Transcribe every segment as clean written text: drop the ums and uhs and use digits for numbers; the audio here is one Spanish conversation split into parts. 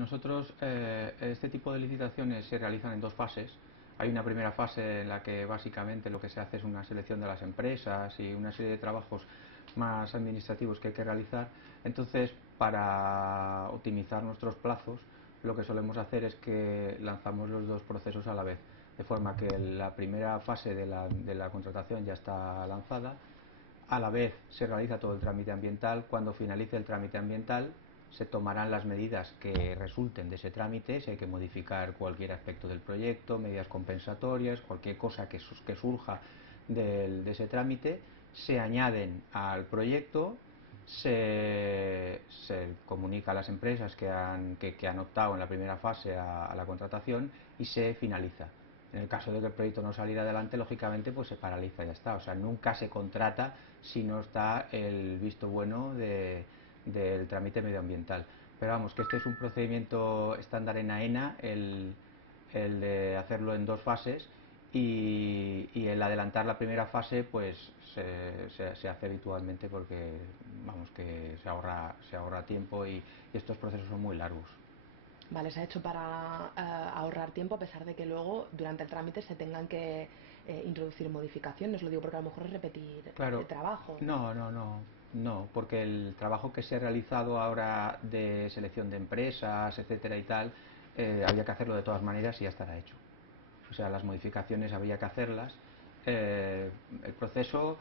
nosotros este tipo de licitaciones se realizan en dos fases. Hay una primera fase en la que básicamente lo que se hace es una selección de las empresas y una serie de trabajos más administrativos que hay que realizar. Entonces, para optimizar nuestros plazos, lo que solemos hacer es que lanzamos los dos procesos a la vez, de forma que la primera fase de la contratación ya está lanzada. A la vez se realiza todo el trámite ambiental. Cuando finalice el trámite ambiental se tomarán las medidas que resulten de ese trámite, si hay que modificar cualquier aspecto del proyecto, medidas compensatorias, cualquier cosa que surja de ese trámite, se añaden al proyecto, se comunica a las empresas que han optado en la primera fase a la contratación y se finaliza. En el caso de que el proyecto no saliera adelante, lógicamente pues se paraliza y ya está. O sea, nunca se contrata si no está el visto bueno del trámite medioambiental. Pero vamos, que este es un procedimiento estándar en AENA, el de hacerlo en dos fases, y el adelantar la primera fase pues se hace habitualmente porque vamos que se ahorra tiempo y estos procesos son muy largos. Vale, se ha hecho para ahorrar tiempo a pesar de que luego durante el trámite se tengan que introducir modificaciones. Lo digo porque a lo mejor es repetir Claro, trabajo. no, porque el trabajo que se ha realizado ahora de selección de empresas, etcétera y tal, había que hacerlo de todas maneras y ya estará hecho. O sea, las modificaciones había que hacerlas. El proceso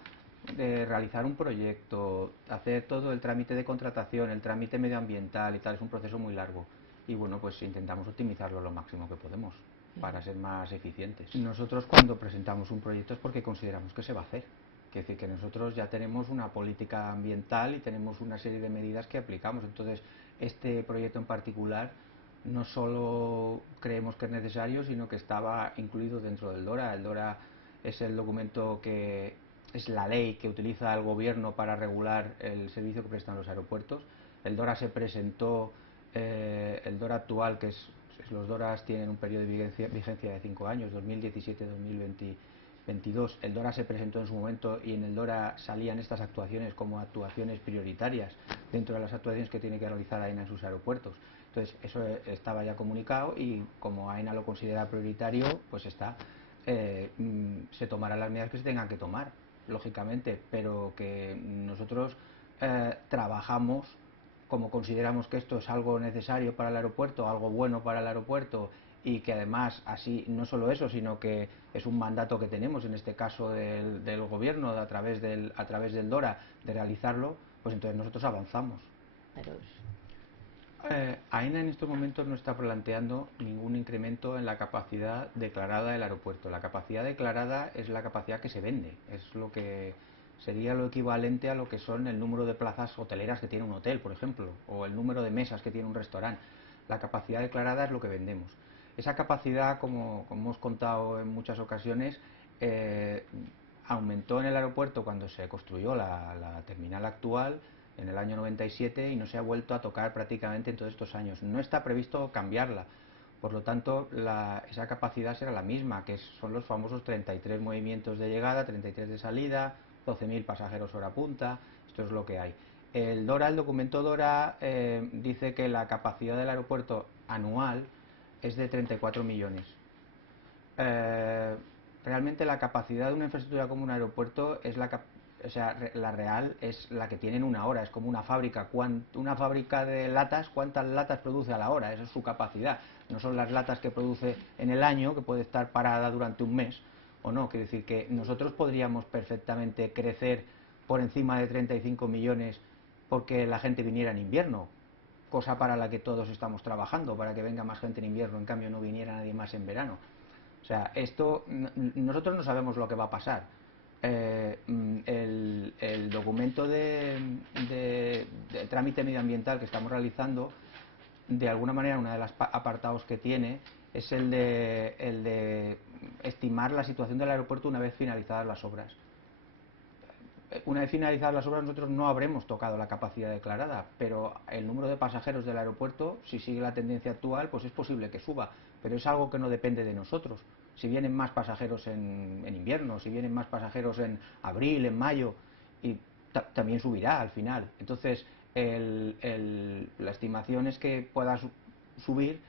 de realizar un proyecto, hacer todo el trámite de contratación, el trámite medioambiental y tal, es un proceso muy largo. Y bueno, pues intentamos optimizarlo lo máximo que podemos para ser más eficientes. Nosotros cuando presentamos un proyecto es porque consideramos que se va a hacer. Quiere decir que nosotros ya tenemos una política ambiental y tenemos una serie de medidas que aplicamos. Entonces, este proyecto en particular no solo creemos que es necesario, sino que estaba incluido dentro del DORA. El DORA es el documento que es la ley que utiliza el gobierno para regular el servicio que prestan los aeropuertos. El DORA se presentó, el DORA actual, que los DORAs tienen un periodo de vigencia de 5 años, 2017-2022. El DORA se presentó en su momento y en el DORA salían estas actuaciones como actuaciones prioritarias dentro de las actuaciones que tiene que realizar AENA en sus aeropuertos. Entonces, eso estaba ya comunicado y como AENA lo considera prioritario, pues se tomarán las medidas que se tengan que tomar, lógicamente, pero que nosotros trabajamos como consideramos que esto es algo necesario para el aeropuerto, algo bueno para el aeropuerto y que además así no solo eso, sino que es un mandato que tenemos en este caso del gobierno a través del DORA de realizarlo, pues entonces nosotros avanzamos. Pero AENA en estos momentos no está planteando ningún incremento en la capacidad declarada del aeropuerto. La capacidad declarada es la capacidad que se vende, es lo que sería lo equivalente a lo que son el número de plazas hoteleras que tiene un hotel, por ejemplo, o el número de mesas que tiene un restaurante. La capacidad declarada es lo que vendemos. Esa capacidad, como hemos contado en muchas ocasiones, eh, aumentó en el aeropuerto cuando se construyó la terminal actual en el año 97 y no se ha vuelto a tocar prácticamente en todos estos años. No está previsto cambiarla. Por lo tanto, esa capacidad será la misma, que son los famosos 33 movimientos de llegada, 33 de salida, 12.000 pasajeros hora punta. Esto es lo que hay. El DORA, el documento DORA, dice que la capacidad del aeropuerto anual es de 34 millones. Eh, Realmente la capacidad de una infraestructura como un aeropuerto es o sea, la real es la que tiene en una hora, es como una fábrica. Una fábrica de latas, ¿cuántas latas produce a la hora? Esa es su capacidad. No son las latas que produce en el año, que puede estar parada durante un mes, o no. Quiere decir que nosotros podríamos perfectamente crecer por encima de 35 millones porque la gente viniera en invierno, cosa para la que todos estamos trabajando, para que venga más gente en invierno, en cambio no viniera nadie más en verano. O sea, nosotros no sabemos lo que va a pasar. El documento de trámite medioambiental que estamos realizando, de alguna manera, uno de los apartados que tiene es el de estimar la situación del aeropuerto una vez finalizadas las obras. Una vez finalizadas las obras nosotros no habremos tocado la capacidad declarada, pero el número de pasajeros del aeropuerto, si sigue la tendencia actual, pues es posible que suba, pero es algo que no depende de nosotros. Si vienen más pasajeros en invierno, si vienen más pasajeros en abril, en mayo, y también subirá al final. Entonces, la estimación es que subir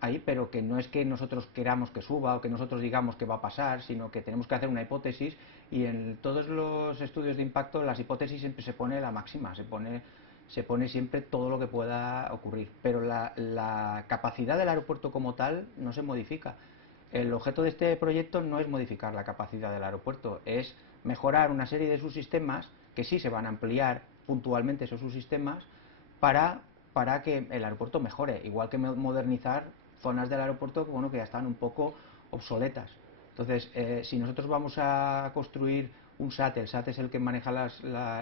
ahí, pero que no es que nosotros queramos que suba o que nosotros digamos que va a pasar, sino que tenemos que hacer una hipótesis, y en todos los estudios de impacto las hipótesis siempre se pone la máxima, se pone siempre todo lo que pueda ocurrir, pero la capacidad del aeropuerto como tal no se modifica. El objeto de este proyecto no es modificar la capacidad del aeropuerto, es mejorar una serie de sus sistemas, que sí se van a ampliar puntualmente esos subsistemas, para que el aeropuerto mejore, igual que modernizar zonas del aeropuerto que, bueno, que ya están un poco obsoletas. Entonces, si nosotros vamos a construir un SAT, el SAT es el que maneja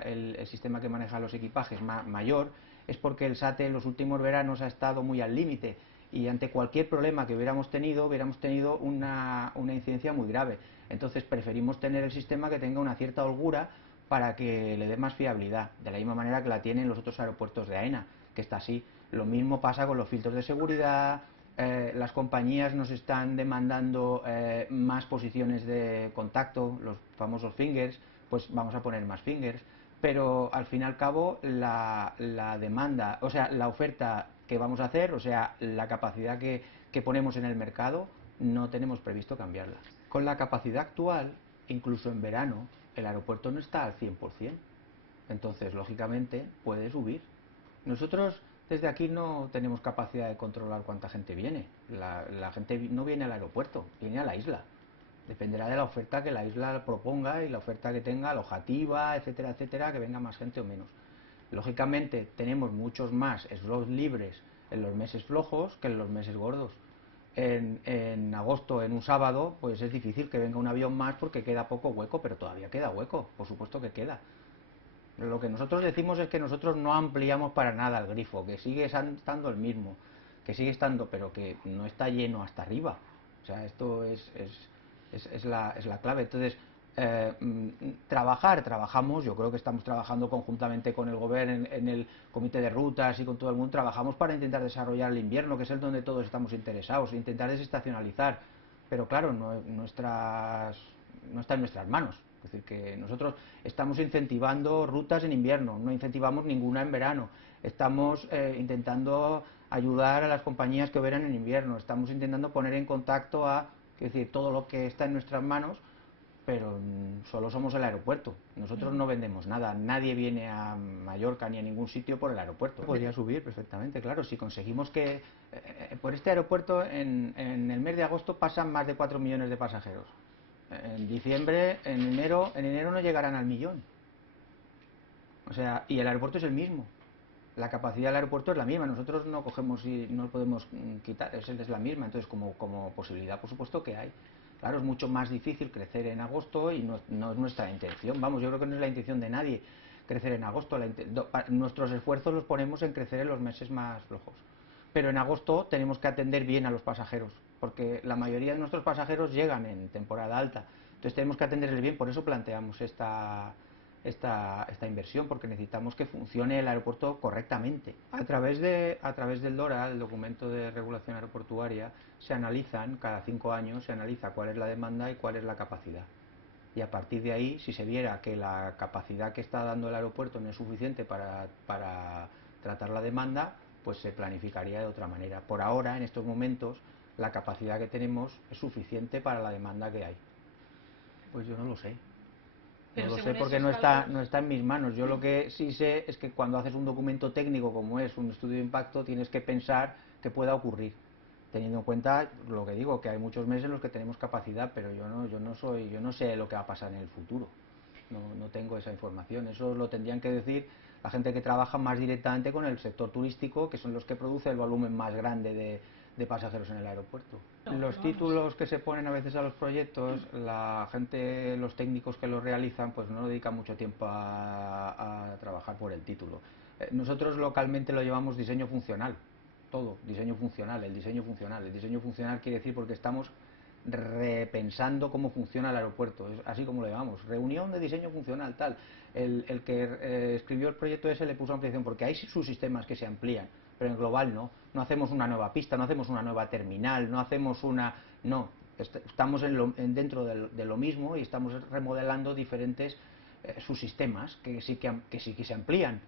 el sistema que maneja los equipajes mayor, es porque el SAT en los últimos veranos ha estado muy al límite, y ante cualquier problema que hubiéramos tenido una incidencia muy grave. Entonces preferimos tener el sistema que tenga una cierta holgura para que le dé más fiabilidad, de la misma manera que la tienen los otros aeropuertos de AENA, que está así. Lo mismo pasa con los filtros de seguridad. Las compañías nos están demandando más posiciones de contacto, los famosos fingers, pues vamos a poner más fingers, pero al fin y al cabo la demanda, o sea, la oferta que vamos a hacer, o sea, la capacidad que ponemos en el mercado, no tenemos previsto cambiarla. Con la capacidad actual, incluso en verano, el aeropuerto no está al 100%, entonces lógicamente puede subir. Nosotros desde aquí no tenemos capacidad de controlar cuánta gente viene. La gente no viene al aeropuerto, viene a la isla. Dependerá de la oferta que la isla proponga y la oferta que tenga, alojativa, etcétera, etcétera, que venga más gente o menos. Lógicamente tenemos muchos más slots libres en los meses flojos que en los meses gordos. En agosto, en un sábado, pues es difícil que venga un avión más porque queda poco hueco, pero todavía queda hueco, por supuesto que queda. Lo que nosotros decimos es que nosotros no ampliamos para nada el grifo, que sigue estando el mismo, que sigue estando, pero que no está lleno hasta arriba. O sea, esto es la clave. Entonces, trabajamos, yo creo que estamos trabajando conjuntamente con el gobierno, en el comité de rutas y con todo el mundo, trabajamos para intentar desarrollar el invierno, que es el donde todos estamos interesados, intentar desestacionalizar, pero claro, no está en nuestras manos. Es decir, que nosotros estamos incentivando rutas en invierno, no incentivamos ninguna en verano. Estamos intentando ayudar a las compañías que operan en invierno. Estamos intentando poner en contacto es decir, todo lo que está en nuestras manos, pero solo somos el aeropuerto. Nosotros no vendemos nada. Nadie viene a Mallorca ni a ningún sitio por el aeropuerto. Podría subir perfectamente, claro. Si conseguimos que por este aeropuerto en el mes de agosto pasan más de 4 millones de pasajeros. En diciembre, en enero no llegarán al millón. O sea, y el aeropuerto es el mismo. La capacidad del aeropuerto es la misma. Nosotros no cogemos y no podemos quitar, es la misma. Entonces, como posibilidad, por supuesto que hay. Claro, es mucho más difícil crecer en agosto y no es nuestra intención. Vamos, yo creo que no es la intención de nadie crecer en agosto. Nuestros esfuerzos los ponemos en crecer en los meses más flojos. Pero en agosto tenemos que atender bien a los pasajeros, porque la mayoría de nuestros pasajeros llegan en temporada alta. Entonces tenemos que atenderles bien, por eso planteamos esta inversión, porque necesitamos que funcione el aeropuerto correctamente. A través del DORA, el documento de regulación aeroportuaria, cada 5 años se analiza cuál es la demanda y cuál es la capacidad. Y a partir de ahí, si se viera que la capacidad que está dando el aeropuerto no es suficiente para tratar la demanda, pues se planificaría de otra manera. Por ahora, en estos momentos, la capacidad que tenemos es suficiente para la demanda que hay. Pues yo no lo sé. No lo sé porque no está en mis manos. Yo lo que sí sé es que cuando haces un documento técnico como es un estudio de impacto, tienes que pensar que pueda ocurrir, teniendo en cuenta lo que digo, que hay muchos meses en los que tenemos capacidad, pero yo no sé lo que va a pasar en el futuro. No tengo esa información. Eso lo tendrían que decir la gente que trabaja más directamente con el sector turístico, que son los que produce el volumen más grande de pasajeros en el aeropuerto. Los títulos que se ponen a veces a los proyectos, la gente, los técnicos que los realizan, pues no dedican mucho tiempo a trabajar por el título. Nosotros localmente lo llevamos diseño funcional, todo, diseño funcional. El diseño funcional quiere decir porque estamos repensando cómo funciona el aeropuerto, es así como lo llamamos, reunión de diseño funcional, tal. El que escribió el proyecto ese le puso ampliación porque hay subsistemas que se amplían, pero en global no hacemos una nueva pista, no hacemos una nueva terminal, estamos dentro de lo mismo y estamos remodelando diferentes subsistemas que sí que se amplían,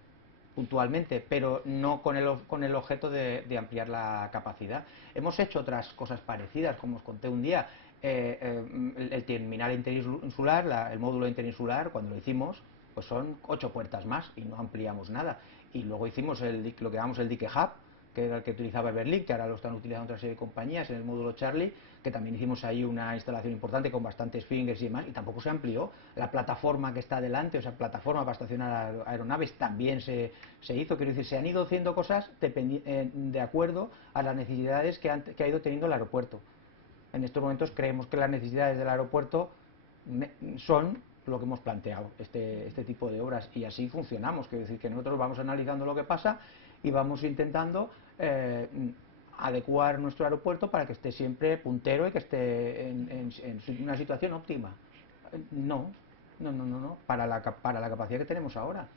puntualmente, pero no con el objeto de ampliar la capacidad. Hemos hecho otras cosas parecidas, como os conté un día, el terminal interinsular, el módulo interinsular, cuando lo hicimos, pues son 8 puertas más y no ampliamos nada. Y luego hicimos lo que llamamos el dique hub, que era el que utilizaba Berlín, que ahora lo están utilizando otra serie de compañías en el módulo Charlie, que también hicimos ahí una instalación importante con bastantes fingers y demás, y tampoco se amplió. La plataforma que está delante, o sea, plataforma para estacionar aeronaves, también se hizo. Quiero decir, se han ido haciendo cosas de acuerdo a las necesidades que ha ido teniendo el aeropuerto. En estos momentos creemos que las necesidades del aeropuerto son lo que hemos planteado, este tipo de obras, y así funcionamos. Quiero decir que nosotros vamos analizando lo que pasa y vamos intentando adecuar nuestro aeropuerto para que esté siempre puntero y que esté en una situación óptima. No, para la capacidad que tenemos ahora,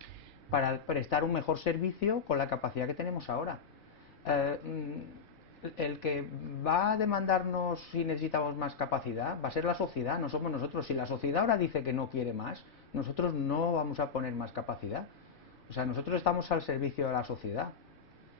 para prestar un mejor servicio con la capacidad que tenemos ahora. El que va a demandarnos si necesitamos más capacidad va a ser la sociedad, no somos nosotros. Si la sociedad ahora dice que no quiere más, nosotros no vamos a poner más capacidad. O sea, nosotros estamos al servicio de la sociedad,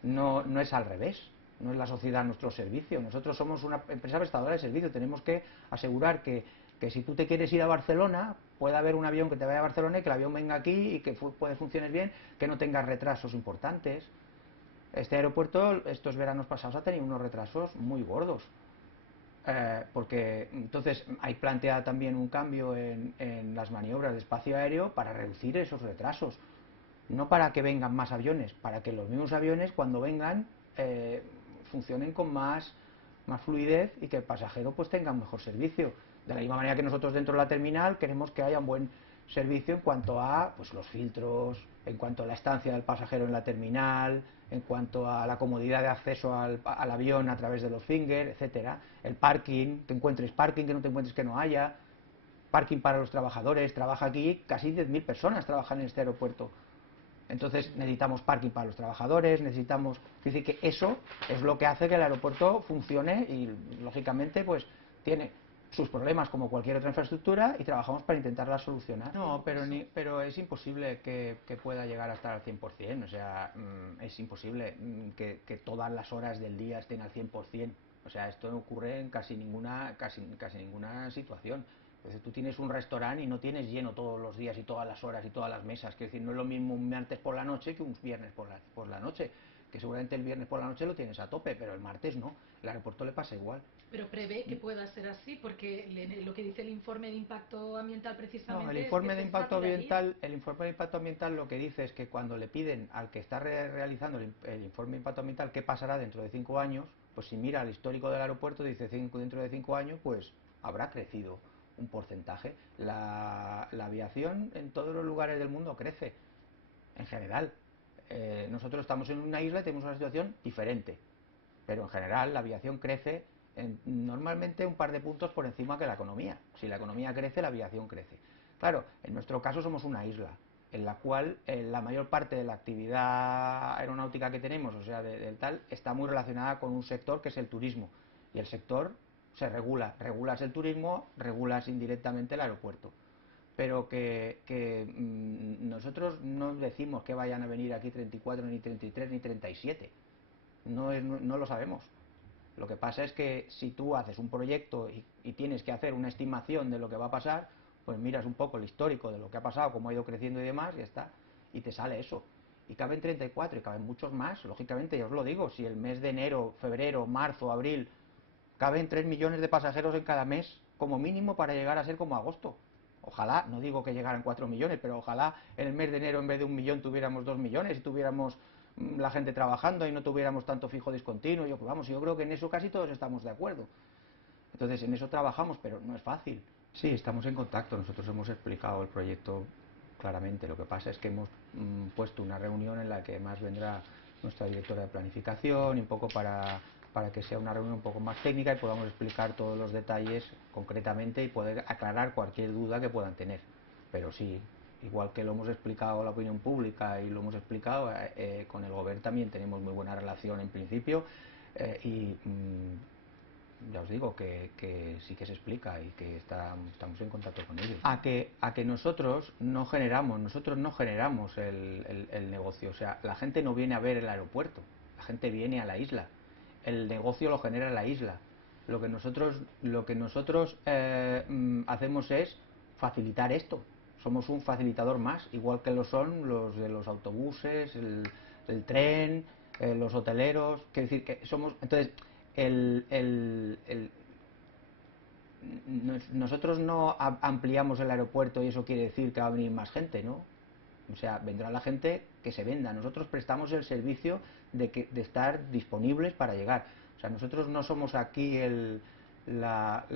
no es al revés. No es la sociedad nuestro servicio. Nosotros somos una empresa prestadora de servicio. Tenemos que asegurar que si tú te quieres ir a Barcelona, pueda haber un avión que te vaya a Barcelona y que el avión venga aquí y que puede funcionar bien, que no tengas retrasos importantes. Este aeropuerto estos veranos pasados ha tenido unos retrasos muy gordos, porque entonces hay planteado también un cambio en las maniobras de espacio aéreo para reducir esos retrasos, no para que vengan más aviones, para que los mismos aviones cuando vengan funcionen con más fluidez y que el pasajero pues tenga un mejor servicio. De la misma manera que nosotros dentro de la terminal queremos que haya un buen servicio en cuanto a pues, los filtros, en cuanto a la estancia del pasajero en la terminal, en cuanto a la comodidad de acceso al avión a través de los fingers, etcétera. El parking, que encuentres parking, que no te encuentres que no haya. Parking para los trabajadores. Trabaja aquí casi 10.000 personas trabajan en este aeropuerto. Entonces necesitamos parking para los trabajadores, necesitamos... Es decir, que eso es lo que hace que el aeropuerto funcione y, lógicamente, pues tiene sus problemas como cualquier otra infraestructura y trabajamos para intentarla solucionar. No, pero es imposible que pueda llegar a estar al 100%, o sea, es imposible que todas las horas del día estén al 100%. O sea, esto no ocurre en casi ninguna situación. Entonces tú tienes un restaurante y no tienes lleno todos los días y todas las horas y todas las mesas. Es decir, no es lo mismo un martes por la noche que un viernes por la noche. Que seguramente el viernes por la noche lo tienes a tope, pero el martes no. El aeropuerto le pasa igual. Pero prevé que pueda ser así, porque lo que dice el informe de impacto ambiental precisamente no, es que se saturaría. el informe de impacto ambiental lo que dice es que cuando le piden al que está realizando el informe de impacto ambiental qué pasará dentro de 5 años, pues si mira el histórico del aeropuerto dice dentro de 5 años pues habrá crecido un porcentaje. La aviación en todos los lugares del mundo crece, en general. Nosotros estamos en una isla y tenemos una situación diferente, pero en general la aviación crece normalmente un par de puntos por encima que la economía. Si la economía crece, la aviación crece. Claro, en nuestro caso somos una isla, en la cual la mayor parte de la actividad aeronáutica que tenemos, o sea, del tal, está muy relacionada con un sector que es el turismo. Y el sector se regula. Regulas el turismo, regulas indirectamente el aeropuerto. Pero nosotros no decimos que vayan a venir aquí 34, ni 33, ni 37. No lo sabemos. Lo que pasa es que si tú haces un proyecto y tienes que hacer una estimación de lo que va a pasar, pues miras un poco el histórico de lo que ha pasado, cómo ha ido creciendo y demás, y ya está. Y te sale eso. Y caben 34 y caben muchos más, lógicamente, ya os lo digo, si el mes de enero, febrero, marzo, abril, caben 3 millones de pasajeros en cada mes, como mínimo, para llegar a ser como agosto. Ojalá, no digo que llegaran 4 millones, pero ojalá en el mes de enero en vez de 1 millón tuviéramos 2 millones y tuviéramos la gente trabajando y no tuviéramos tanto fijo discontinuo. Yo creo que en eso casi todos estamos de acuerdo. Entonces en eso trabajamos, pero no es fácil. Sí, estamos en contacto, nosotros hemos explicado el proyecto claramente. Lo que pasa es que hemos puesto una reunión en la que más vendrá nuestra directora de planificación y un poco para que sea una reunión un poco más técnica y podamos explicar todos los detalles concretamente y poder aclarar cualquier duda que puedan tener. Pero sí, igual que lo hemos explicado a la opinión pública y lo hemos explicado, con el gobierno también tenemos muy buena relación en principio y ya os digo que sí que se explica y que estamos en contacto con ellos. A que nosotros no generamos el negocio, o sea, la gente no viene a ver el aeropuerto, la gente viene a la isla, el negocio lo genera la isla. Lo que nosotros hacemos es facilitar esto. Somos un facilitador más, igual que lo son los de los autobuses, el tren, los hoteleros. Quiero decir que somos. Entonces, nosotros no ampliamos el aeropuerto y eso quiere decir que va a venir más gente, ¿no? O sea, vendrá la gente que se venda. Nosotros prestamos el servicio de estar disponibles para llegar. O sea, nosotros no somos aquí la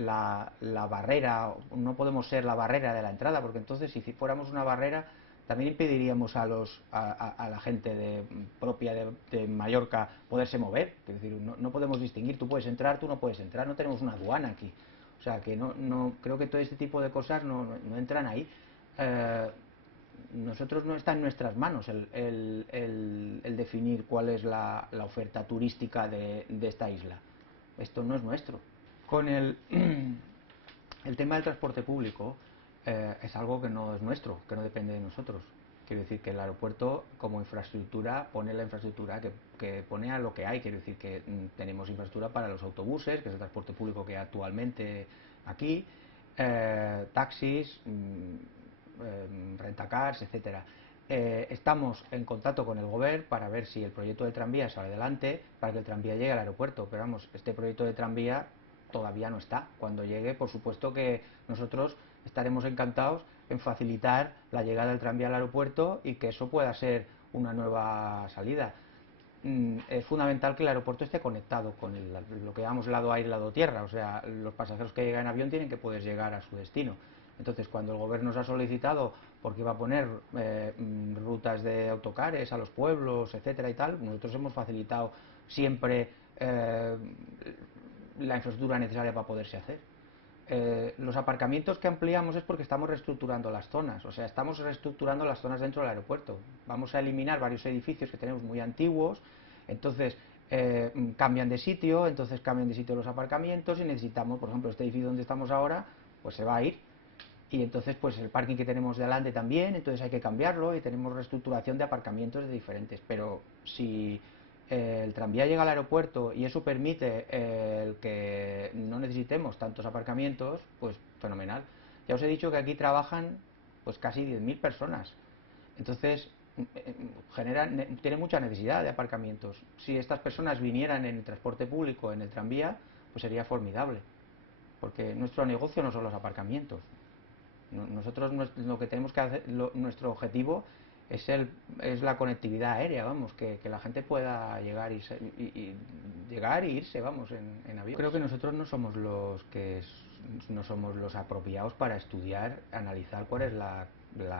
barrera, no podemos ser la barrera de la entrada, porque entonces si fuéramos una barrera también impediríamos a la gente propia de Mallorca poderse mover. Es decir, no podemos distinguir, tú puedes entrar, tú no puedes entrar, no tenemos una aduana aquí. O sea, que creo que todo este tipo de cosas no entran ahí. Nosotros no está en nuestras manos el definir cuál es la oferta turística de esta isla. Esto no es nuestro. Con el tema del transporte público es algo que no es nuestro, que no depende de nosotros. Quiero decir que el aeropuerto como infraestructura pone la infraestructura que pone a lo que hay. Quiero decir que tenemos infraestructura para los autobuses, que es el transporte público que hay actualmente aquí, taxis, rentacars, etcétera. Estamos en contacto con el Gobierno para ver si el proyecto del tranvía sale adelante, para que el tranvía llegue al aeropuerto. Pero vamos, este proyecto de tranvía todavía no está. Cuando llegue, por supuesto que nosotros estaremos encantados en facilitar la llegada del tranvía al aeropuerto y que eso pueda ser una nueva salida. Es fundamental que el aeropuerto esté conectado con lo que llamamos lado aire, lado tierra. O sea, los pasajeros que llegan en avión tienen que poder llegar a su destino. Entonces, cuando el Gobierno nos ha solicitado porque va a poner rutas de autocares a los pueblos, etcétera y tal, nosotros hemos facilitado siempre la infraestructura necesaria para poderse hacer. Los aparcamientos que ampliamos es porque estamos reestructurando las zonas, o sea, estamos reestructurando las zonas dentro del aeropuerto. Vamos a eliminar varios edificios que tenemos muy antiguos, entonces cambian de sitio, los aparcamientos y necesitamos, por ejemplo, este edificio donde estamos ahora, pues se va a ir. Y entonces pues el parking que tenemos delante también, entonces hay que cambiarlo y tenemos reestructuración de aparcamientos de diferentes. Pero si el tranvía llega al aeropuerto y eso permite el que no necesitemos tantos aparcamientos, pues fenomenal. Ya os he dicho que aquí trabajan pues casi 10.000 personas. Entonces tiene mucha necesidad de aparcamientos. Si estas personas vinieran en el transporte público, en el tranvía, pues sería formidable. Porque nuestro negocio no son los aparcamientos. Nosotros lo que tenemos que hacer, nuestro objetivo es la conectividad aérea, vamos, que la gente pueda llegar y llegar e irse, vamos, en avión. Creo que nosotros no somos los apropiados para estudiar, analizar cuál es la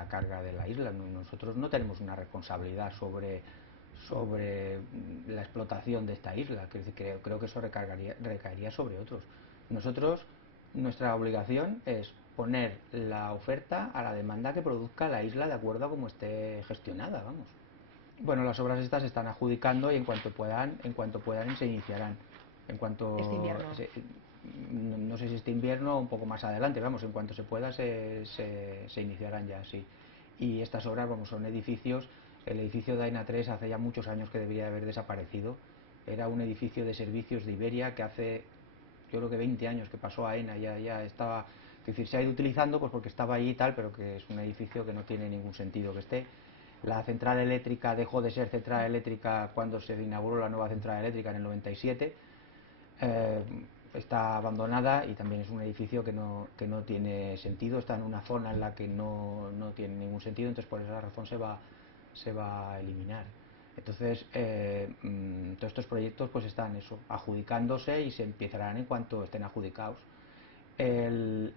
carga de la isla. Nosotros no tenemos una responsabilidad sobre la explotación de esta isla. Creo que eso recaería sobre otros. Nuestra obligación es poner la oferta a la demanda que produzca la isla de acuerdo a cómo esté gestionada, vamos. Bueno, las obras estas se están adjudicando y en cuanto puedan se iniciarán. Este invierno. No sé si este invierno o un poco más adelante, vamos, en cuanto se pueda se iniciarán ya, sí. Y estas obras, vamos, son edificios. El edificio de AENA 3 hace ya muchos años que debería haber desaparecido. Era un edificio de servicios de Iberia que hace, yo creo que 20 años que pasó a AENA, ya estaba, es decir, se ha ido utilizando pues porque estaba allí y tal, pero que es un edificio que no tiene ningún sentido que esté. La central eléctrica dejó de ser central eléctrica cuando se inauguró la nueva central eléctrica en el 97. Está abandonada y también es un edificio que no tiene sentido, está en una zona en la que no tiene ningún sentido, entonces por esa razón se va a eliminar. Entonces, todos estos proyectos pues están adjudicándose y se empezarán en cuanto estén adjudicados. El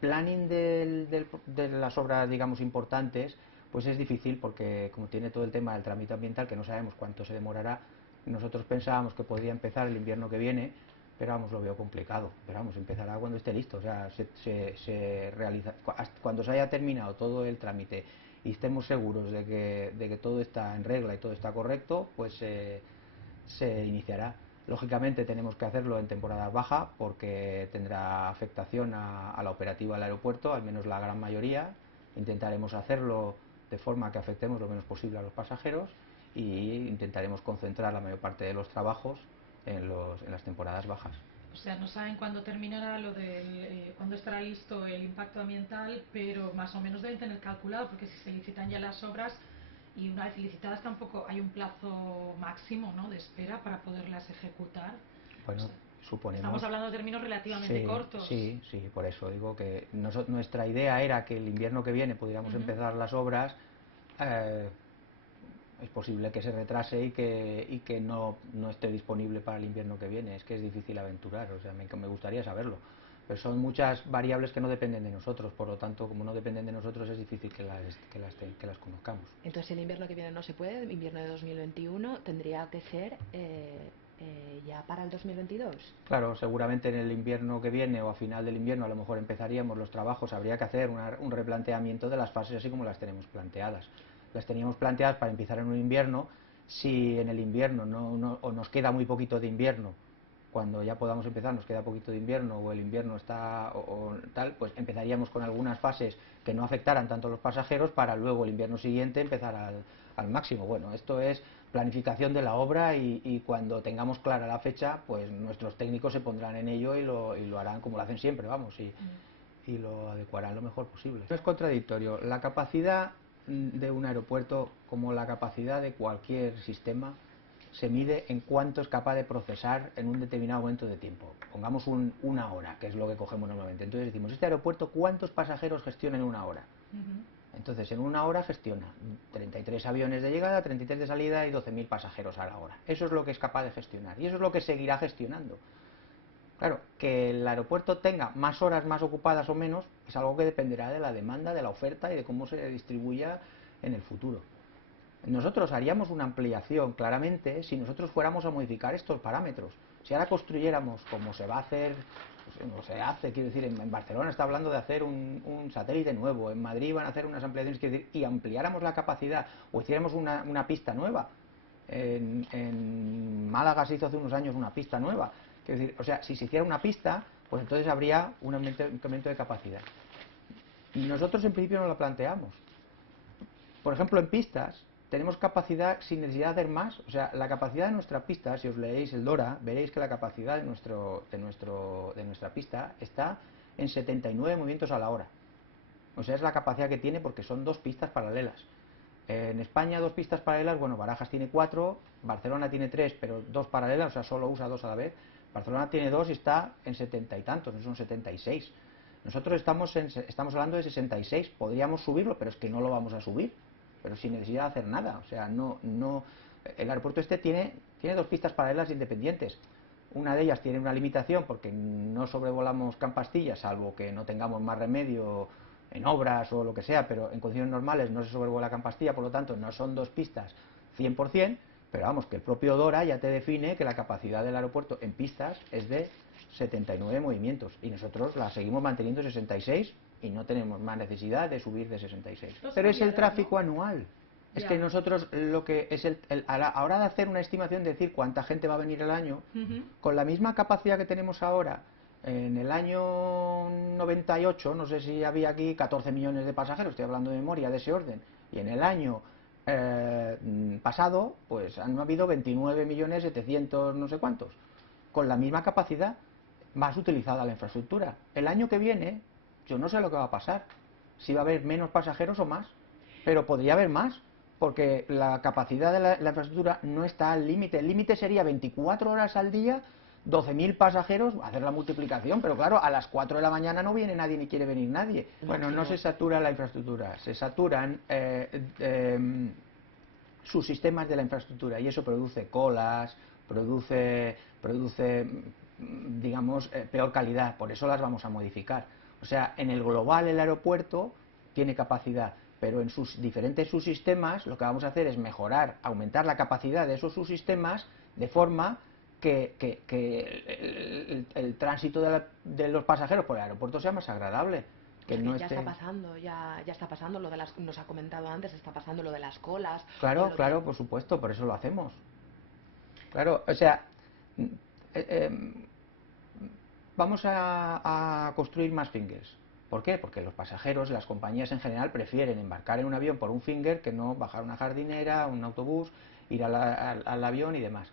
planning de las obras, digamos, importantes, pues es difícil porque como tiene todo el tema del trámite ambiental, que no sabemos cuánto se demorará. Nosotros pensábamos que podría empezar el invierno que viene, pero vamos, lo veo complicado. Pero vamos, empezará cuando esté listo. O sea, se realiza cuando se haya terminado todo el trámite y estemos seguros de que todo está en regla y todo está correcto, pues se iniciará. Lógicamente tenemos que hacerlo en temporada baja porque tendrá afectación a la operativa del aeropuerto, al menos la gran mayoría. Intentaremos hacerlo de forma que afectemos lo menos posible a los pasajeros y intentaremos concentrar la mayor parte de los trabajos en las temporadas bajas. O sea, no saben cuándo terminará cuándo estará listo el impacto ambiental, pero más o menos deben tener calculado, porque si se licitan ya las obras y una vez licitadas tampoco hay un plazo máximo, ¿no?, de espera para poderlas ejecutar. Bueno, O sea, suponemos. estamos hablando de términos relativamente cortos. Sí, sí, por eso digo que nuestra idea era que el invierno que viene pudiéramos empezar las obras. Es posible que se retrase y que no esté disponible para el invierno que viene. Es que es difícil aventurar, o sea, me gustaría saberlo. Pero son muchas variables que no dependen de nosotros, por lo tanto, como no dependen de nosotros, es difícil que las conozcamos. Entonces, el invierno que viene no se puede, el invierno de 2021 tendría que ser ya para el 2022. Claro, seguramente en el invierno que viene o a final del invierno a lo mejor empezaríamos los trabajos, habría que hacer un replanteamiento de las fases así como las tenemos planteadas. Las teníamos planteadas para empezar en un invierno. Si en el invierno o nos queda muy poquito de invierno, cuando ya podamos empezar nos queda poquito de invierno o el invierno está o tal, pues empezaríamos con algunas fases que no afectaran tanto a los pasajeros para luego el invierno siguiente empezar al máximo. Bueno, esto es planificación de la obra y cuando tengamos clara la fecha, pues nuestros técnicos se pondrán en ello y lo harán como lo hacen siempre, vamos, y lo adecuarán lo mejor posible. No es contradictorio. La capacidad de un aeropuerto, como la capacidad de cualquier sistema, se mide en cuánto es capaz de procesar en un determinado momento de tiempo. Pongamos una hora, que es lo que cogemos normalmente. Entonces decimos, este aeropuerto, ¿cuántos pasajeros gestiona en una hora? Entonces, en una hora gestiona 33 aviones de llegada, 33 de salida y 12.000 pasajeros a la hora. Eso es lo que es capaz de gestionar y eso es lo que seguirá gestionando. Claro, que el aeropuerto tenga más horas más ocupadas o menos es algo que dependerá de la demanda, de la oferta y de cómo se distribuya en el futuro. Nosotros haríamos una ampliación claramente si nosotros fuéramos a modificar estos parámetros. Si ahora construyéramos como se va a hacer, pues, se hace, quiero decir, en Barcelona está hablando de hacer un satélite nuevo, en Madrid van a hacer unas ampliaciones, quiero decir, y ampliáramos la capacidad o hiciéramos una pista nueva. En Málaga se hizo hace unos años una pista nueva. Quiero decir, o sea, si se hiciera una pista, pues entonces habría un incremento de capacidad. Y nosotros en principio no lo planteamos. Por ejemplo, en pistas tenemos capacidad sin necesidad de hacer más. O sea, la capacidad de nuestra pista, si os leéis el DORA, veréis que la capacidad de nuestra pista está en 79 movimientos a la hora. O sea, es la capacidad que tiene porque son dos pistas paralelas. En España, dos pistas paralelas, bueno, Barajas tiene 4, Barcelona tiene 3, pero dos paralelas, o sea, solo usa 2 a la vez. Barcelona tiene 2 y está en 70 y tantos, no son 76. Nosotros estamos hablando de 66, podríamos subirlo, pero es que no lo vamos a subir, pero sin necesidad de hacer nada. O sea, el aeropuerto este tiene dos pistas paralelas independientes. Una de ellas tiene una limitación porque no sobrevolamos Campastilla, salvo que no tengamos más remedio en obras o lo que sea, pero en condiciones normales no se sobrevuela Campastilla, por lo tanto no son dos pistas 100%, pero vamos, que el propio DORA ya te define que la capacidad del aeropuerto en pistas es de 79 movimientos y nosotros la seguimos manteniendo 66 y no tenemos más necesidad de subir de 66. Pero es el tráfico anual. Es que nosotros lo que es a la hora de hacer una estimación de decir cuánta gente va a venir al año, con la misma capacidad que tenemos ahora, en el año 98, no sé si había aquí 14 millones de pasajeros, estoy hablando de memoria de ese orden, y en el año pasado, pues han habido 29.700.000 no sé cuántos, con la misma capacidad, más utilizada la infraestructura. El año que viene, yo no sé lo que va a pasar, si va a haber menos pasajeros o más, pero podría haber más, porque la capacidad de la infraestructura no está al límite. El límite sería 24 horas al día, 12.000 pasajeros, hacer la multiplicación, pero claro, a las 4 de la mañana no viene nadie ni quiere venir nadie. Bueno, no se satura la infraestructura, se saturan subsistemas de la infraestructura y eso produce colas, produce digamos, peor calidad, por eso las vamos a modificar. O sea, en el global el aeropuerto tiene capacidad, pero en sus diferentes subsistemas lo que vamos a hacer es mejorar, aumentar la capacidad de esos subsistemas de forma que el tránsito de los pasajeros por el aeropuerto sea más agradable. Que no ya está pasando, ya está pasando lo de nos ha comentado antes, está pasando lo de las colas. Claro, claro, por supuesto, por eso lo hacemos. Claro, o sea, Vamos a construir más fingers. ¿Por qué? Porque los pasajeros, las compañías en general, prefieren embarcar en un avión por un finger que no bajar una jardinera, un autobús, ir al avión y demás.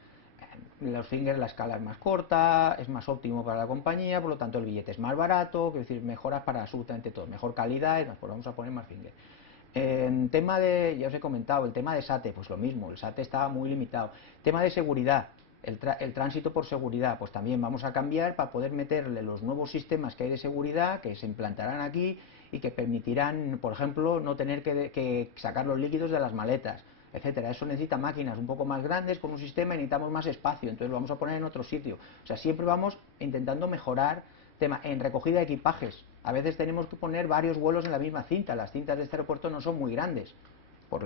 Los fingers, la escala es más corta, es más óptimo para la compañía, por lo tanto el billete es más barato, quiero decir, mejoras para absolutamente todo, mejor calidad, y pues vamos a poner más fingers. En tema de, ya os he comentado, el tema de SATE, pues lo mismo, el SATE estaba muy limitado. Tema de seguridad, el tránsito por seguridad, pues también vamos a cambiar para poder meterle los nuevos sistemas que hay de seguridad, que se implantarán aquí y que permitirán, por ejemplo, no tener que sacar los líquidos de las maletas, etcétera. Eso necesita máquinas un poco más grandes con un sistema y necesitamos más espacio, entonces lo vamos a poner en otro sitio. O sea, siempre vamos intentando mejorar en recogida de equipajes. A veces tenemos que poner varios vuelos en la misma cinta. Las cintas de este aeropuerto no son muy grandes por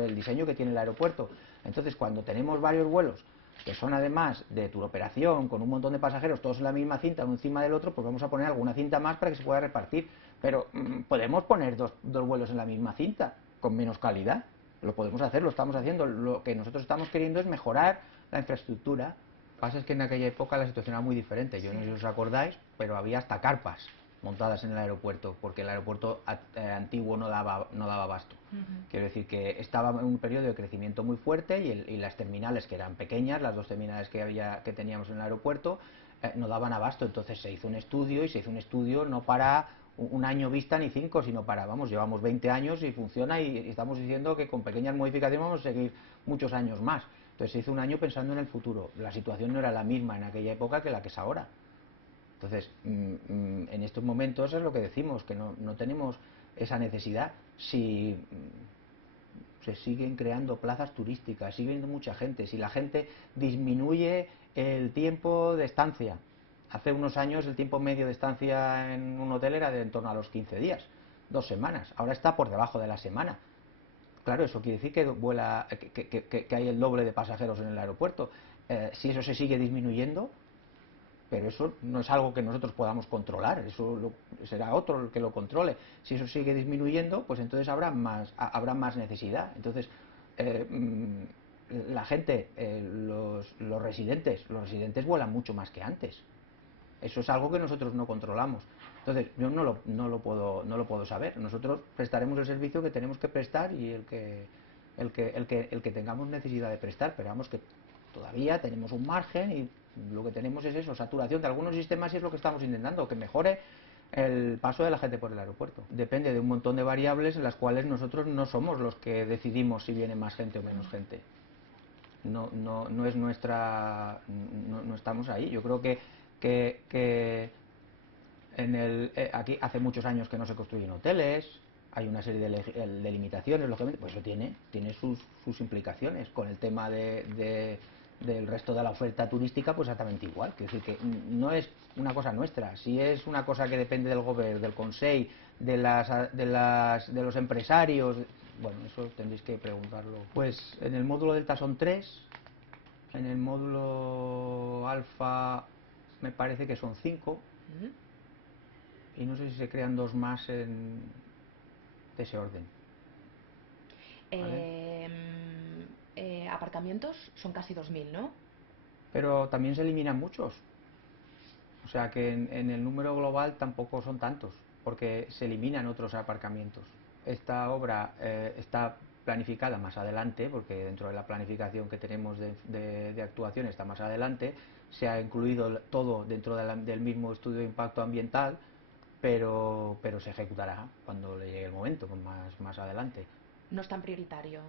el diseño que tiene el aeropuerto. Entonces, cuando tenemos varios vuelos que son además de turoperación, con un montón de pasajeros, todos en la misma cinta, uno encima del otro, pues vamos a poner alguna cinta más para que se pueda repartir. Pero podemos poner dos vuelos en la misma cinta, con menos calidad. Lo podemos hacer, lo estamos haciendo. Lo que nosotros estamos queriendo es mejorar la infraestructura. Lo que pasa es que en aquella época la situación era muy diferente. Yo no sé si os acordáis, pero había hasta carpas montadas en el aeropuerto, porque el aeropuerto antiguo no daba abasto. Quiero decir que estaba en un periodo de crecimiento muy fuerte y las terminales, que eran pequeñas, las dos terminales que teníamos en el aeropuerto, no daban abasto. Entonces se hizo un estudio, y se hizo un estudio no para un año vista ni 5, sino para, vamos, llevamos 20 años y funciona, y estamos diciendo que con pequeñas modificaciones vamos a seguir muchos años más. Entonces se hizo un año pensando en el futuro. La situación no era la misma en aquella época que la que es ahora. Entonces, en estos momentos es lo que decimos, que no tenemos esa necesidad. Si se siguen creando plazas turísticas, sigue viendo mucha gente, si la gente disminuye el tiempo de estancia. Hace unos años el tiempo medio de estancia en un hotel era de en torno a los 15 días, 2 semanas. Ahora está por debajo de la semana. Claro, eso quiere decir que hay el doble de pasajeros en el aeropuerto. Si eso se sigue disminuyendo, pero eso no es algo que nosotros podamos controlar, eso será otro el que lo controle. Si eso sigue disminuyendo, pues entonces habrá más necesidad. Entonces, la gente, los residentes vuelan mucho más que antes. Eso es algo que nosotros no controlamos. Entonces, yo no lo puedo saber. Nosotros prestaremos el servicio que tenemos que prestar y el que tengamos necesidad de prestar, pero vamos, que todavía tenemos un margen, y lo que tenemos es eso, saturación de algunos sistemas, y es lo que estamos intentando, que mejore el paso de la gente por el aeropuerto. Depende de un montón de variables en las cuales nosotros no somos los que decidimos si viene más gente o menos gente. No es nuestra, no estamos ahí. Yo creo que aquí hace muchos años que no se construyen hoteles, hay una serie de limitaciones, lógicamente, pues eso tiene sus implicaciones. Con el tema del resto de la oferta turística, pues exactamente igual. Quiero decir que no es una cosa nuestra, si es una cosa que depende del gobierno, del Consejo, de los empresarios. Bueno, eso tendréis que preguntarlo. Pues en el módulo Delta son 3, en el módulo Alfa me parece que son 5, y no sé si se crean 2 más de ese orden. ¿Vale? Aparcamientos son casi 2000, ¿no? Pero también se eliminan muchos. O sea que en el número global tampoco son tantos, porque se eliminan otros aparcamientos. Esta obra está planificada más adelante, porque dentro de la planificación que tenemos de actuación está más adelante. Se ha incluido todo dentro del mismo estudio de impacto ambiental, pero se ejecutará cuando le llegue el momento, más adelante. No es tan prioritario.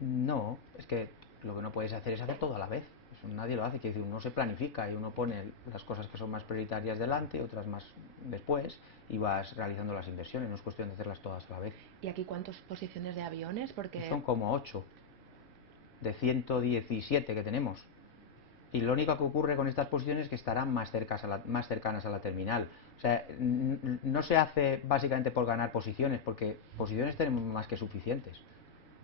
No, es que lo que no puedes hacer es hacer todo a la vez. Eso nadie lo hace, quiere decir, uno se planifica y uno pone las cosas que son más prioritarias delante, otras más después, y vas realizando las inversiones, no es cuestión de hacerlas todas a la vez. ¿Y aquí cuántas posiciones de aviones? Porque Son como 8 de 117 que tenemos. Y lo único que ocurre con estas posiciones es que estarán más cercanas a la terminal. O sea, no se hace básicamente por ganar posiciones, porque posiciones tenemos más que suficientes.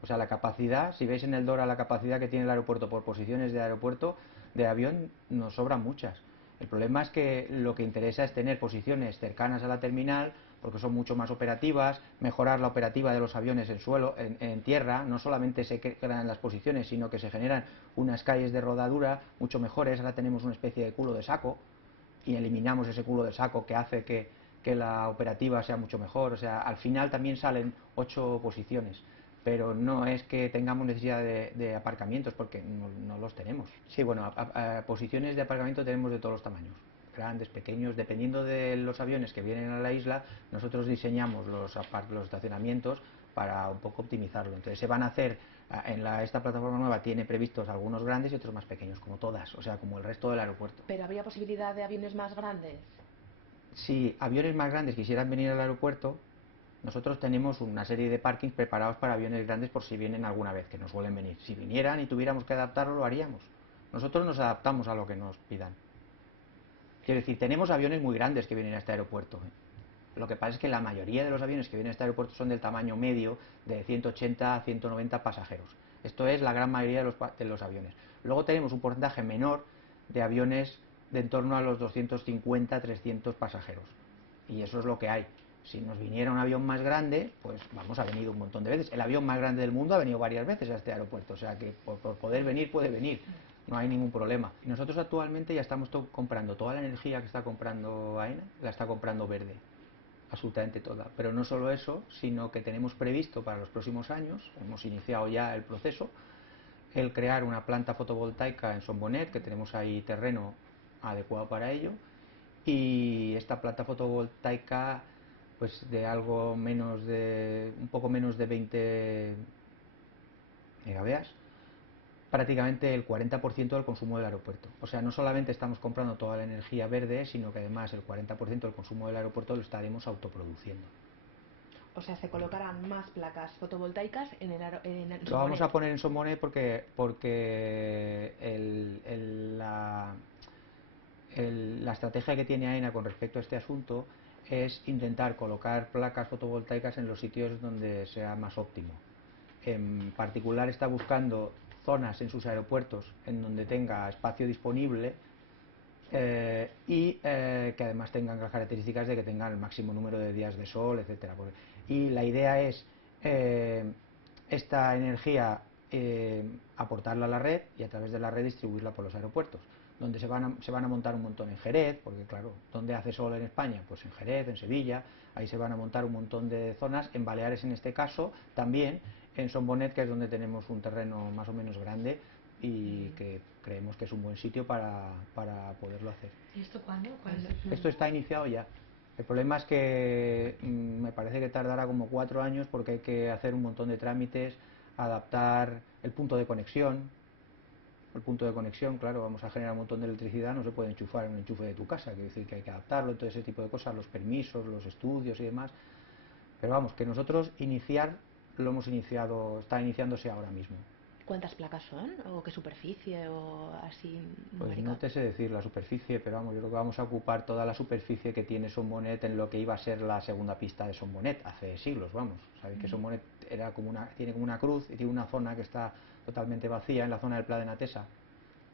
O sea, la capacidad, si veis en el DORA la capacidad que tiene el aeropuerto por posiciones de aeropuerto, de avión, nos sobran muchas. El problema es que lo que interesa es tener posiciones cercanas a la terminal, porque son mucho más operativas, mejorar la operativa de los aviones en suelo, en tierra, no solamente se crean las posiciones, sino que se generan unas calles de rodadura mucho mejores. Ahora tenemos una especie de culo de saco y eliminamos ese culo de saco que hace que la operativa sea mucho mejor. O sea, al final también salen 8 posiciones, pero no es que tengamos necesidad de aparcamientos, porque no los tenemos. Sí, bueno, posiciones de aparcamiento tenemos de todos los tamaños, grandes, pequeños, dependiendo de los aviones que vienen a la isla. Nosotros diseñamos los estacionamientos para un poco optimizarlo. Entonces se van a hacer, esta plataforma nueva tiene previstos algunos grandes y otros más pequeños, como todas, o sea, como el resto del aeropuerto. ¿Pero habría posibilidad de aviones más grandes? Si aviones más grandes quisieran venir al aeropuerto, nosotros tenemos una serie de parkings preparados para aviones grandes por si vienen alguna vez, que nos suelen venir. Si vinieran y tuviéramos que adaptarlo, lo haríamos. Nosotros nos adaptamos a lo que nos pidan. Quiero decir, tenemos aviones muy grandes que vienen a este aeropuerto. Lo que pasa es que la mayoría de los aviones que vienen a este aeropuerto son del tamaño medio, de 180 a 190 pasajeros. Esto es la gran mayoría de los aviones. Luego tenemos un porcentaje menor de aviones de en torno a los 250 300 pasajeros. Y eso es lo que hay. Si nos viniera un avión más grande, pues vamos, ha venido un montón de veces. El avión más grande del mundo ha venido varias veces a este aeropuerto, o sea que por poder venir, puede venir. No hay ningún problema. Nosotros actualmente ya estamos comprando toda la energía que está comprando AENA, la está comprando Verde, absolutamente toda. Pero no solo eso, sino que tenemos previsto para los próximos años, hemos iniciado ya el proceso, el crear una planta fotovoltaica en Son Bonet, que tenemos ahí terreno adecuado para ello, y esta planta fotovoltaica, pues de un poco menos de 20 megaveas, prácticamente el 40% del consumo del aeropuerto. O sea, no solamente estamos comprando toda la energía verde, sino que además el 40% del consumo del aeropuerto lo estaremos autoproduciendo. O sea, se colocarán más placas fotovoltaicas en el aeropuerto. Lo vamos a poner en Son Bonet porque la estrategia que tiene AENA con respecto a este asunto es intentar colocar placas fotovoltaicas en los sitios donde sea más óptimo. En particular está buscando zonas en sus aeropuertos en donde tenga espacio disponible y que además tengan las características de que tengan el máximo número de días de sol, etcétera. Y la idea es esta energía aportarla a la red y a través de la red distribuirla por los aeropuertos, donde se van a montar un montón en Jerez, porque claro, ¿dónde hace sol en España? Pues en Jerez, en Sevilla. Ahí se van a montar un montón de zonas, en Baleares en este caso, también en Son Bonet, que es donde tenemos un terreno más o menos grande y que creemos que es un buen sitio para poderlo hacer. ¿Y esto cuándo? Esto está iniciado ya. El problema es que me parece que tardará como 4 años porque hay que hacer un montón de trámites, adaptar el punto de conexión. El punto de conexión, claro, vamos a generar un montón de electricidad, no se puede enchufar en un enchufe de tu casa, quiere decir que hay que adaptarlo, todo ese tipo de cosas, los permisos, los estudios y demás. Pero vamos, que nosotros lo hemos iniciado, está iniciándose ahora mismo. ¿Cuántas placas son? ¿O qué superficie? ¿O así? Pues no te sé decir la superficie, pero vamos, yo creo que vamos a ocupar toda la superficie que tiene Son Bonet en lo que iba a ser la segunda pista de Son Bonet hace siglos, vamos. Sabéis que Son Bonet tiene como una cruz y tiene una zona que está totalmente vacía en la zona del Pla de Natesa.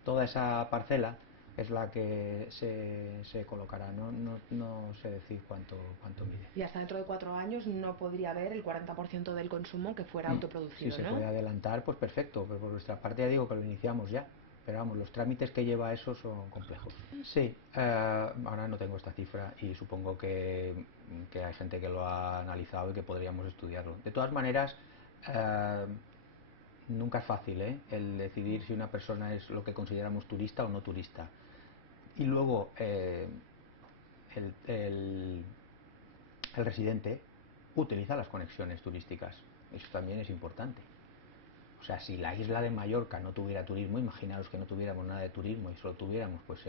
Toda esa parcela es la que se colocará, no sé decir cuánto mide. Y hasta dentro de 4 años no podría haber el 40% del consumo que fuera autoproducido, Si ¿no? se puede adelantar, pues perfecto, pero por nuestra parte ya digo que lo iniciamos ya. Pero vamos, los trámites que lleva eso son complejos. Sí, ahora no tengo esta cifra y supongo que hay gente que lo ha analizado y que podríamos estudiarlo. De todas maneras, nunca es fácil el decidir si una persona es lo que consideramos turista o no turista. Y luego el residente utiliza las conexiones turísticas. Eso también es importante. O sea, si la isla de Mallorca no tuviera turismo, imaginaos que no tuviéramos nada de turismo y solo tuviéramos pues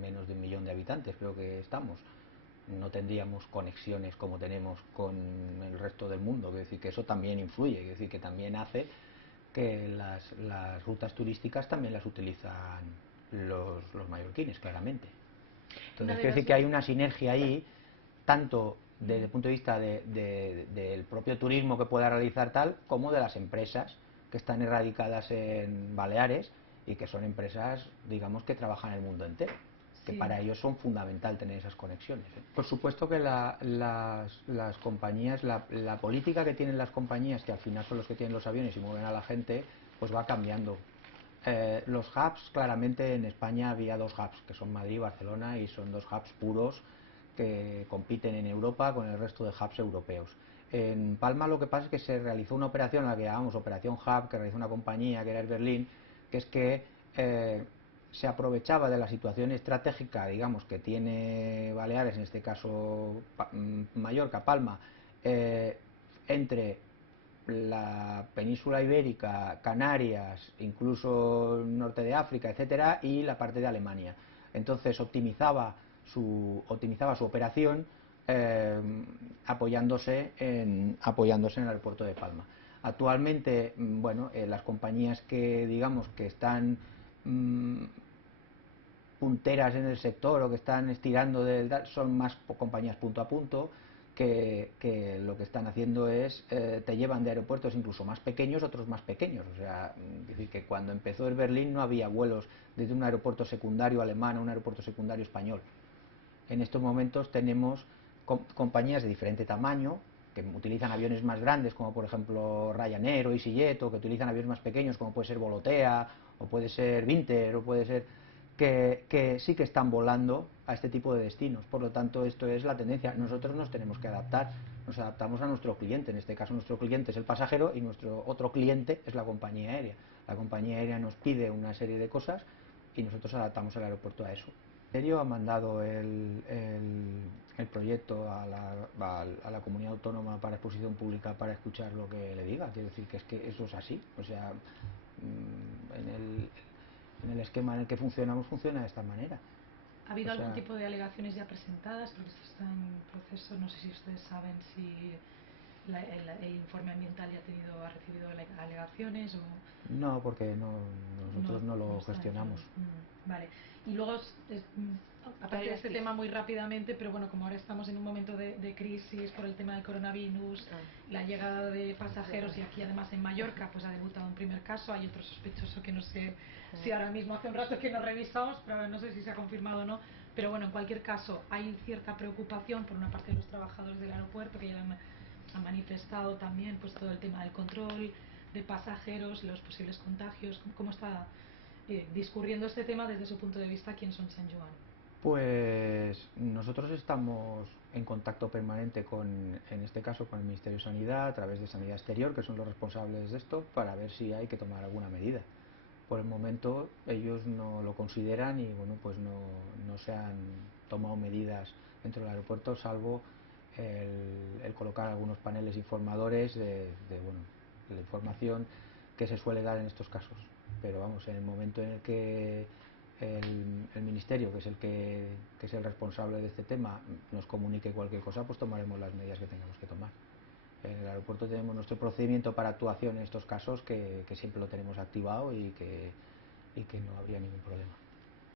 menos de 1 millón de habitantes, creo que estamos, no tendríamos conexiones como tenemos con el resto del mundo. Quiero decir que eso también influye, quiero decir que también hace que las rutas turísticas también las utilizan los mallorquines, claramente. Entonces, quiero decir que hay una sinergia ahí, tanto desde el punto de vista del propio turismo que pueda realizar tal, como de las empresas que están erradicadas en Baleares y que son empresas, digamos, que trabajan en el mundo entero. que Sí. para ellos son fundamental tener esas conexiones. Por supuesto que las compañías, la política que tienen las compañías, que al final son los que tienen los aviones y mueven a la gente, pues va cambiando. Los hubs, claramente en España había dos hubs, que son Madrid y Barcelona, y son dos hubs puros que compiten en Europa con el resto de hubs europeos. En Palma lo que pasa es que se realizó una operación, la que llamamos Operación Hub, que realizó una compañía que era Air Berlin, que es que se aprovechaba de la situación estratégica, digamos, que tiene Baleares, en este caso Mallorca, Palma, entre la península ibérica, Canarias, incluso norte de África, etcétera, y la parte de Alemania. Entonces optimizaba su operación apoyándose en el aeropuerto de Palma. Actualmente, bueno, las compañías que digamos que están punteras en el sector o que están estirando son más compañías punto a punto, que lo que están haciendo es te llevan de aeropuertos incluso más pequeños, otros más pequeños. O sea, decir que cuando empezó el Berlín no había vuelos desde un aeropuerto secundario alemán a un aeropuerto secundario español. En estos momentos tenemos compañías de diferente tamaño que utilizan aviones más grandes, como por ejemplo Ryanair o EasyJet, o que utilizan aviones más pequeños, como puede ser Volotea, o puede ser Vinter, o puede ser que sí que están volando a este tipo de destinos. Por lo tanto, esto es la tendencia. Nosotros nos tenemos que adaptar, nos adaptamos a nuestro cliente. En este caso, nuestro cliente es el pasajero y nuestro otro cliente es la compañía aérea. La compañía aérea nos pide una serie de cosas y nosotros adaptamos el aeropuerto a eso. El Ministerio ha mandado el proyecto a la comunidad autónoma para exposición pública para escuchar lo que le diga. Quiero decir que es que eso es así. O sea, en el esquema en el que funcionamos funciona de esta manera. ¿Ha habido algún tipo de alegaciones ya presentadas? Porque esto está en proceso. No sé si ustedes saben si el informe ambiental ya ha recibido alegaciones o... No, porque nosotros no lo gestionamos. Vale. Y luego, aparte de este tema muy rápidamente, pero bueno, como ahora estamos en un momento de crisis por el tema del coronavirus, la llegada de pasajeros, y aquí además en Mallorca pues ha debutado un primer caso, hay otro sospechoso que no sé si ahora mismo, hace un rato que lo revisamos, pero no sé si se ha confirmado o no, pero bueno, en cualquier caso hay cierta preocupación por una parte de los trabajadores del aeropuerto que ya han manifestado también pues todo el tema del control de pasajeros, los posibles contagios. ¿Cómo está discurriendo este tema desde su punto de vista aquí en Son Sant Joan? Pues nosotros estamos en contacto permanente en este caso con el Ministerio de Sanidad a través de Sanidad Exterior, que son los responsables de esto, para ver si hay que tomar alguna medida. Por el momento ellos no lo consideran y bueno, pues no se han tomado medidas dentro del aeropuerto, salvo el colocar algunos paneles informadores de la información que se suele dar en estos casos. Pero vamos, en el momento en el que el Ministerio, que es el responsable de este tema, nos comunique cualquier cosa, pues tomaremos las medidas que tengamos que tomar. En el aeropuerto tenemos nuestro procedimiento para actuación en estos casos, que siempre lo tenemos activado y que no habría ningún problema.